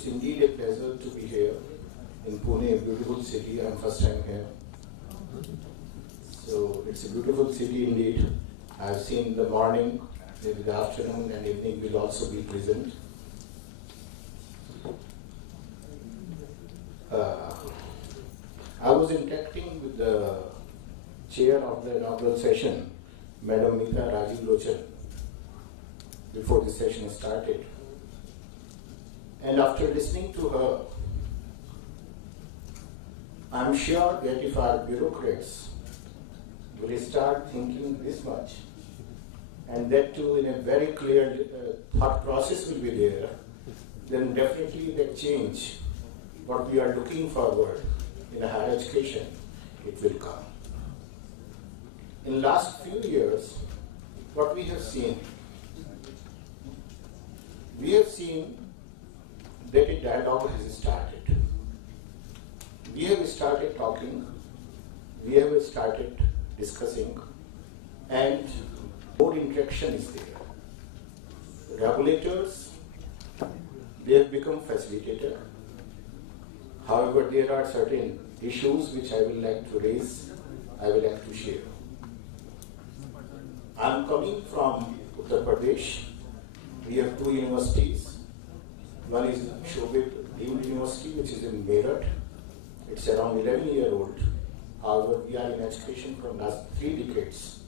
It's indeed a pleasure to be here in Pune, a beautiful city. I'm first time here. So it's a beautiful city indeed. I've seen the morning, maybe the afternoon and evening will also be present. I was interacting with the chair of the inaugural session, Madam Meeta Rajiv Lochan, before the session started. And after listening to her, I'm sure that if our bureaucrats will start thinking this much, and that too in a very clear thought process will be there, then definitely the change, what we are looking forward in higher education, it will come. In last few years, what we have seen that a dialogue has started. We have started talking, we have started discussing, and more interaction is there. Regulators, they have become facilitator. However, there are certain issues which I will like to raise, I will like to share. I am coming from Uttar Pradesh. We have two universities. One is Shobhit University, which is in Meerut. It's around 11-year-old. However, we are in education from last 3 decades.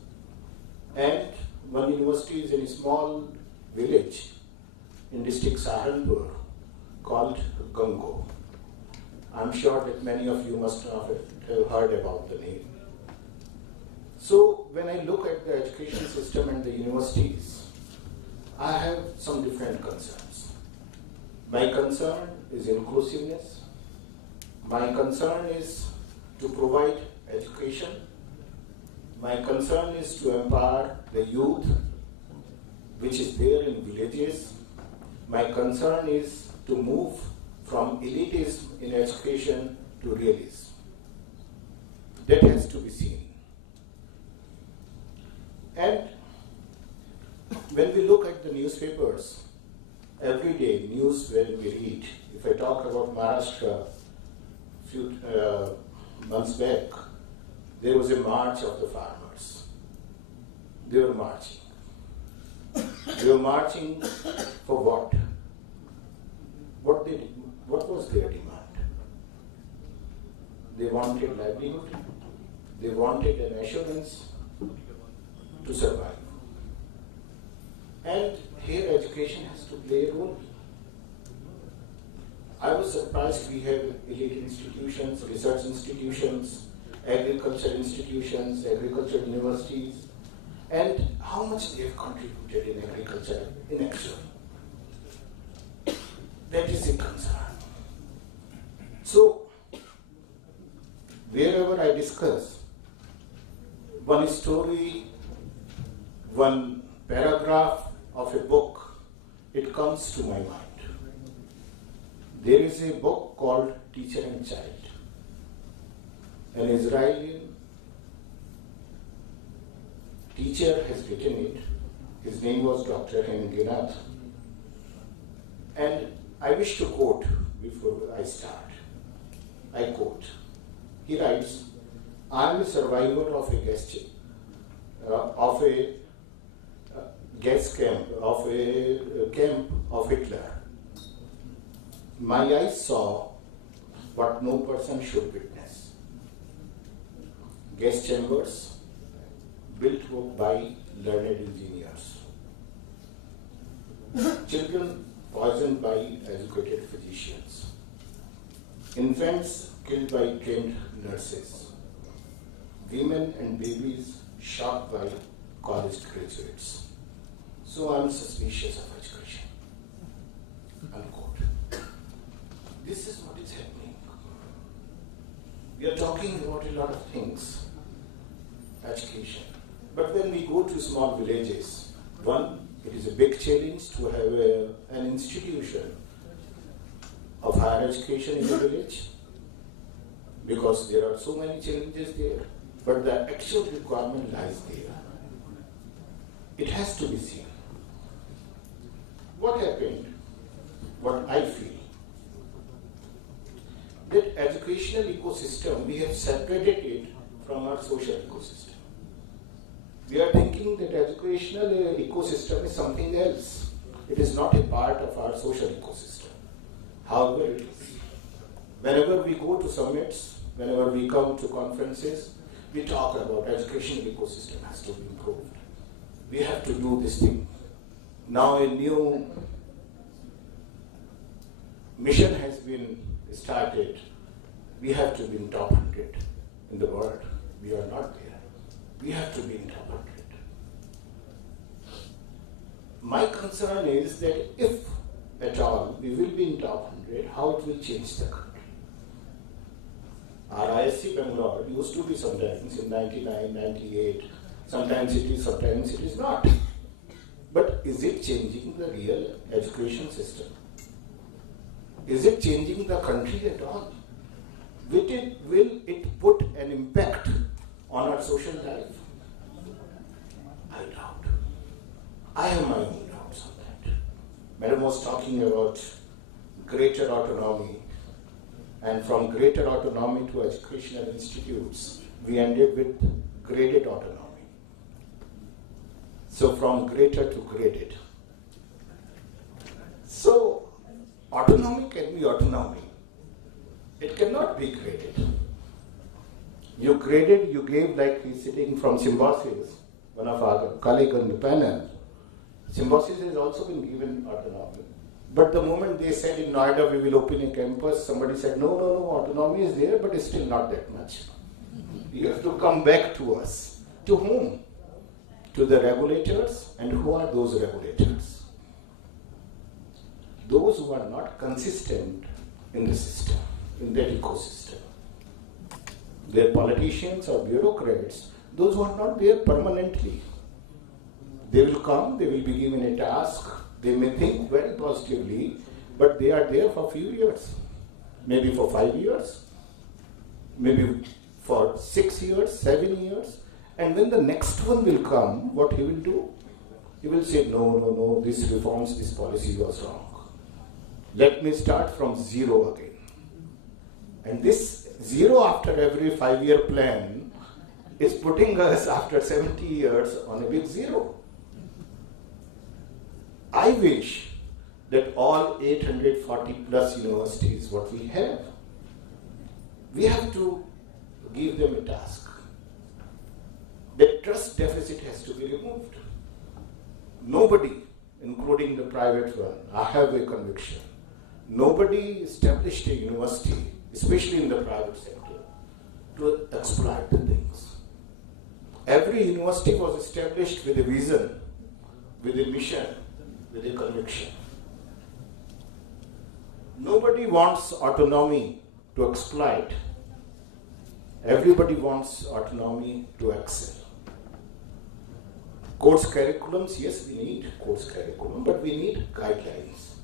And one university is in a small village in district Saharanpur called Gango. I'm sure that many of you must have heard about the name. So when I look at the education system and the universities, I have some different concerns. My concern is inclusiveness. My concern is to provide education. My concern is to empower the youth, which is there in villages. My concern is to move from elitism in education to realism. That has to be seen. And when we look at the newspapers, every day news when we read, if I talk about Maharashtra, few months back, there was a march of the farmers. They were marching. They were marching for what? What was their demand? They wanted livelihood. They wanted an assurance to survive. And here education has to play a role. I was surprised we have elite institutions, research institutions, agriculture institutions, agriculture universities, and how much they have contributed in agriculture in action. That is a concern. So, wherever I discuss one story, one paragraph of a book, it comes to my mind. There is a book called Teacher and Child. An Israeli teacher has written it. His name was Dr. Henry. And I wish to quote before I start. I quote. He writes, I am a survivor of a gas camp of Hitler. My eyes saw what no person should witness. Gas chambers built by learned engineers. Children poisoned by educated physicians. Infants killed by trained nurses. Women and babies shot by college graduates. So I'm suspicious of education. Unquote. This is what is happening. We are talking about a lot of things, education. But when we go to small villages, one, it is a big challenge to have an institution of higher education in the village because there are so many challenges there, but the actual requirement lies there. It has to be seen. What happened, what I feel, educational ecosystem, we have separated it from our social ecosystem. We are thinking that educational ecosystem is something else. It is not a part of our social ecosystem. However, it is. Whenever we go to summits, whenever we come to conferences, we talk about educational ecosystem has to be improved. We have to do this thing. Now a new mission has been started. We have to be in top 100 in the world. We are not there. We have to be in top 100. My concern is that if at all we will be in top 100, how it will change the country. Our ISC Bangalore used to be sometimes in 99, 98, sometimes it is, sometimes it is not. But is it changing the real education system? Is it changing the country at all? Will it put an impact on our social life? I doubt. I have my own doubts on that. Madam was talking about greater autonomy, and from greater autonomy to educational institutes, we ended with graded autonomy. So from greater to graded. So autonomy can be autonomy. It cannot be graded. You graded, you gave, like he's sitting from Symbiosis, one of our colleagues on the panel. Symbiosis has also been given autonomy. But the moment they said in Noida we will open a campus, somebody said, no, autonomy is there, but it's still not that much. You have to come back to us. To whom? To the regulators. And who are those regulators? Those who are not consistent in the system, in that ecosystem. They're politicians or bureaucrats, those who are not there permanently. They will come, they will be given a task, they may think very positively, but they are there for a few years, maybe for 5 years, maybe for 6 years, 7 years, and when the next one will come, what he will do? He will say, no, this reforms, this policy was wrong. Let me start from zero again. And this zero after every 5-year plan is putting us after 70 years on a big zero. I wish that all 840 plus universities, what we have to give them a task. The trust deficit has to be removed. Nobody, including the private one, I have a conviction, nobody established a university, especially in the private sector, to exploit the things. Every university was established with a vision, with a mission, with a conviction. Nobody wants autonomy to exploit. Everybody wants autonomy to excel. Course curriculums, yes, we need course curriculum, but we need guidelines.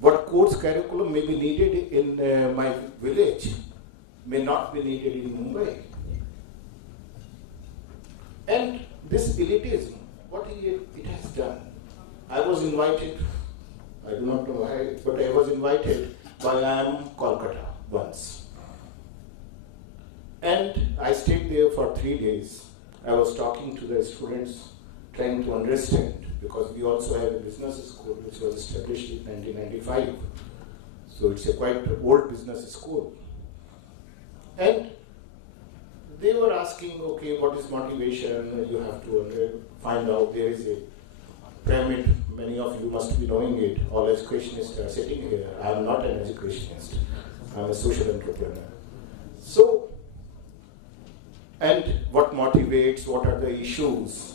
What course curriculum may be needed in my village may not be needed in Mumbai. And this elitism, what it has done. I was invited, I do not know why, but I was invited by IIM Kolkata once. And I stayed there for 3 days. I was talking to the students, trying to understand, because we also have a business school which was established in 1995. So it's a quite old business school. And they were asking, okay, what is motivation? You have to find out. There is a pyramid. Many of you must be knowing it. All educationists are sitting here. I am not an educationist. I am a social entrepreneur. So, and what motivates? What are the issues?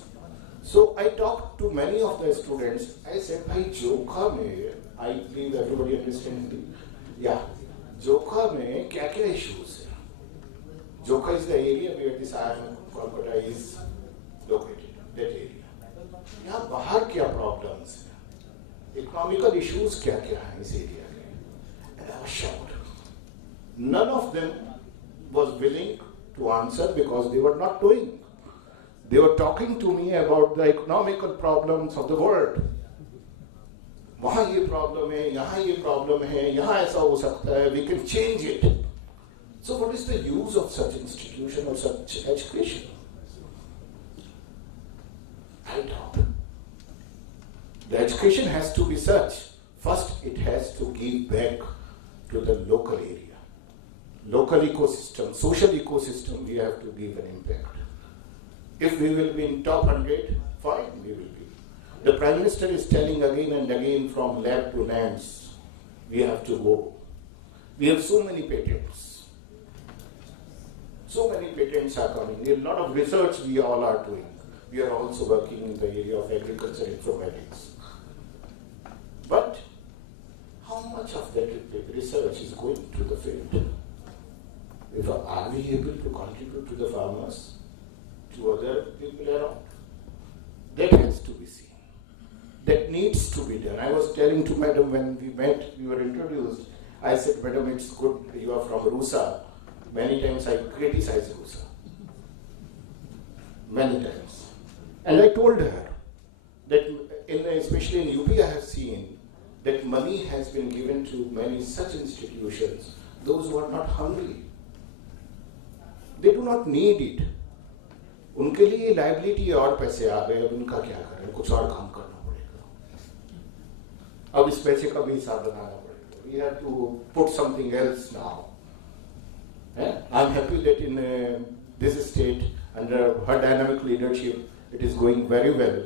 So I talked to many of the students. I said, Joka mein, I believe everybody understands me. Yeah, Joka mein kya issues? Joka is the area where this IIM Kolkata is located, that area. यहाँ बाहर क्या problems हैं? Economical issues क्या हैं इस area के? And I was shocked. None of them was willing to answer because they were not doing. They were talking to me about the economical problems of the world. वहाँ ये problem है, यहाँ ये problem है, यहाँ ऐसा हो सकता है, we can change it. So what is the use of such institution or such education? I doubt. The education has to be such. First, it has to give back to the local area. Local ecosystem, social ecosystem, we have to give an impact. If we will be in top 100, fine, we will be. The Prime Minister is telling again and again from lab to lands, we have to go. We have so many patents. So many patents are coming. A lot of research we all are doing. We are also working in the area of agriculture informatics. But how much of that research is going to the field? Are we able to contribute to the farmers, to other people around? That has to be seen. That needs to be done. I was telling to Madam when we met, we were introduced, I said, Madam, it's good you are from Rusa. Many times I criticize Rusa. Many times. And I told her that, especially in UP, I have seen that money has been given to many such institutions, those who are not hungry. They do not need it. उनके लिए liability और पैसे आ गए, अब उनका क्या करें, कुछ और काम करना पड़ेगा. अब इस पैसे का भी हिसाब बनाना पड़ेगा. We have to put something else now. I'm happy that in this state, under her dynamic leadership, it is going very well.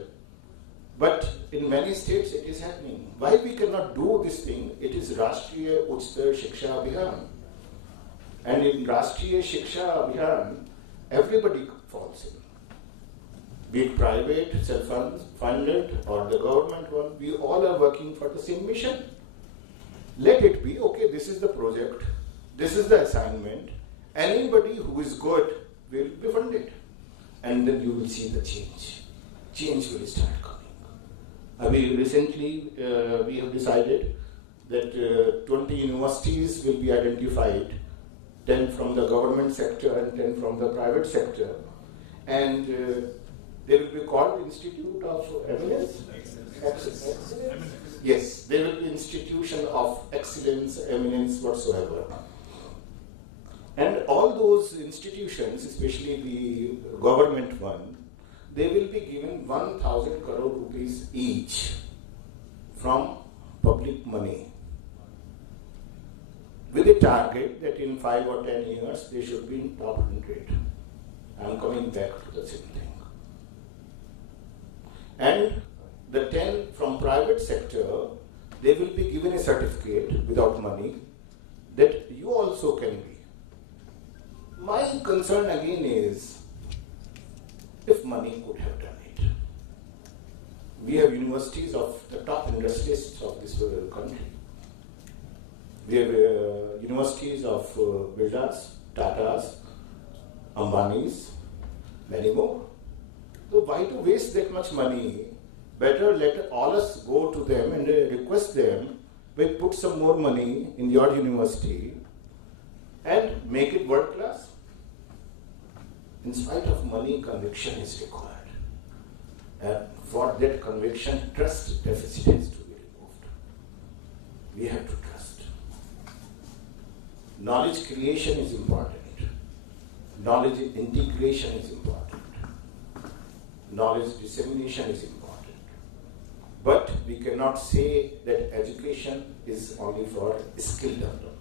But in many states it is happening. Why we cannot do this thing? It is Rashtriya Uchtar Shiksha Abhiyan. And in Rashtriya Shiksha Abhiyan, everybody falls in. Be it private, self-funded, or the government one, we all are working for the same mission. Let it be, okay, this is the project, this is the assignment. Anybody who is good will be funded. And then you will see the change. Change will start coming. Recently, we have decided that 20 universities will be identified, 10 from the government sector and 10 from the private sector. And they will be called Institute of Eminence? Excellence. Yes, they will be Institution of Excellence, Eminence, whatsoever. And all those institutions, especially the government one, they will be given 1,000 crore rupees each from public money, with a target that in 5 or 10 years they should be in top 100. I am coming back to the same thing. And the 10 from private sector, they will be given a certificate without money that you also can be. My concern again is, if money could have done it. We have universities of the top industrialists of this country. We have universities of Birlas, Tatas, Ambanis, many more. So why to waste that much money? Better let all us go to them and request them, we put some more money in your university and make it world class. In spite of money, conviction is required. For that conviction, trust deficit has to be removed. We have to trust. Knowledge creation is important. Knowledge integration is important. Knowledge dissemination is important. But we cannot say that education is only for skill development.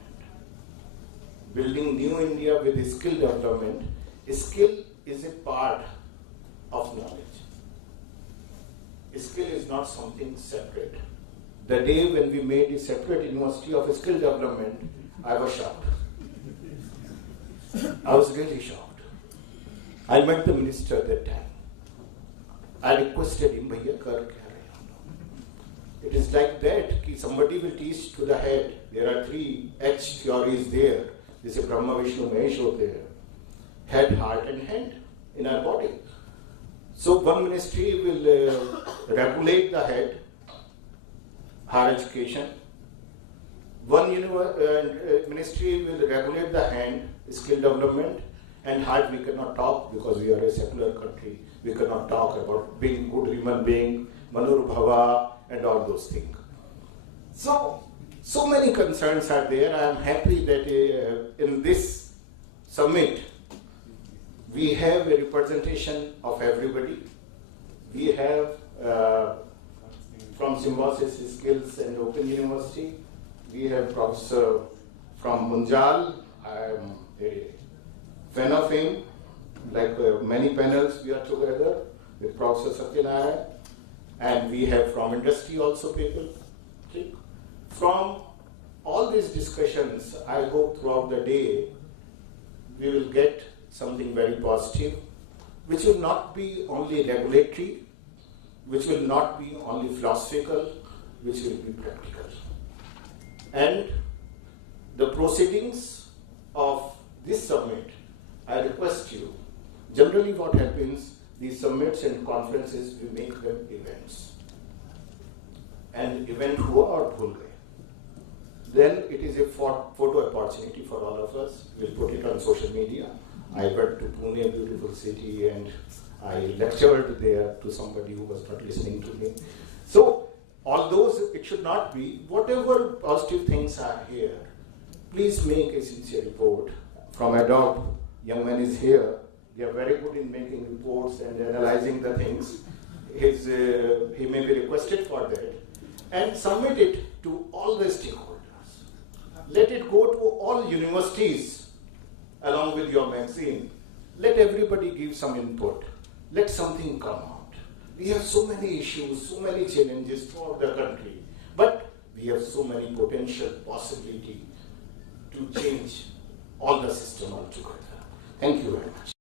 Building new India with skill development, skill is a part of knowledge. Skill is not something separate. The day when we made a separate university of skill development, I was shocked. I was really shocked. I met the minister at that time. I requested him, Bhaiya, kar kya rahe? It is like that, ki somebody will teach to the head. There are 3 H theories there. This is Brahma, Vishnu, Mahesh hote hain. Head, heart and hand in our body. So one ministry will regulate the head, higher education. One ministry will regulate the hand, skill development, and heart we cannot talk because we are a secular country. We cannot talk about being good human being, Manur Bhava, and all those things. So many concerns are there. I am happy that in this summit, we have a representation of everybody. We have from Symbiosis Skills and Open University, we have Professor from Munjal. I am a fan of him. Like many panels, we are together with Professor Satyanarayan. And we have from industry also people. Okay. From all these discussions, I hope throughout the day, we will get something very positive, which will not be only regulatory, which will not be only philosophical, which will be practical. And the proceedings of this summit, I request you, generally what happens, these summits and conferences, we make them events. And event hua or bhul gaye. Then it is a photo opportunity for all of us. We'll put it on social media. I went to Pune, a beautiful city, and I lectured there to somebody who was not listening to me. So, all those, it should not be, whatever positive things are here, please make a sincere report. From Adobe, young man is here. They are very good in making reports and analyzing the things. He may be requested for that. And submit it to all the stakeholders. Let it go to all universities along with your magazine. Let everybody give some input. Let something come out. We have so many issues, so many challenges throughout the country, but we have so many potential possibility to change all the system altogether. Thank you very much.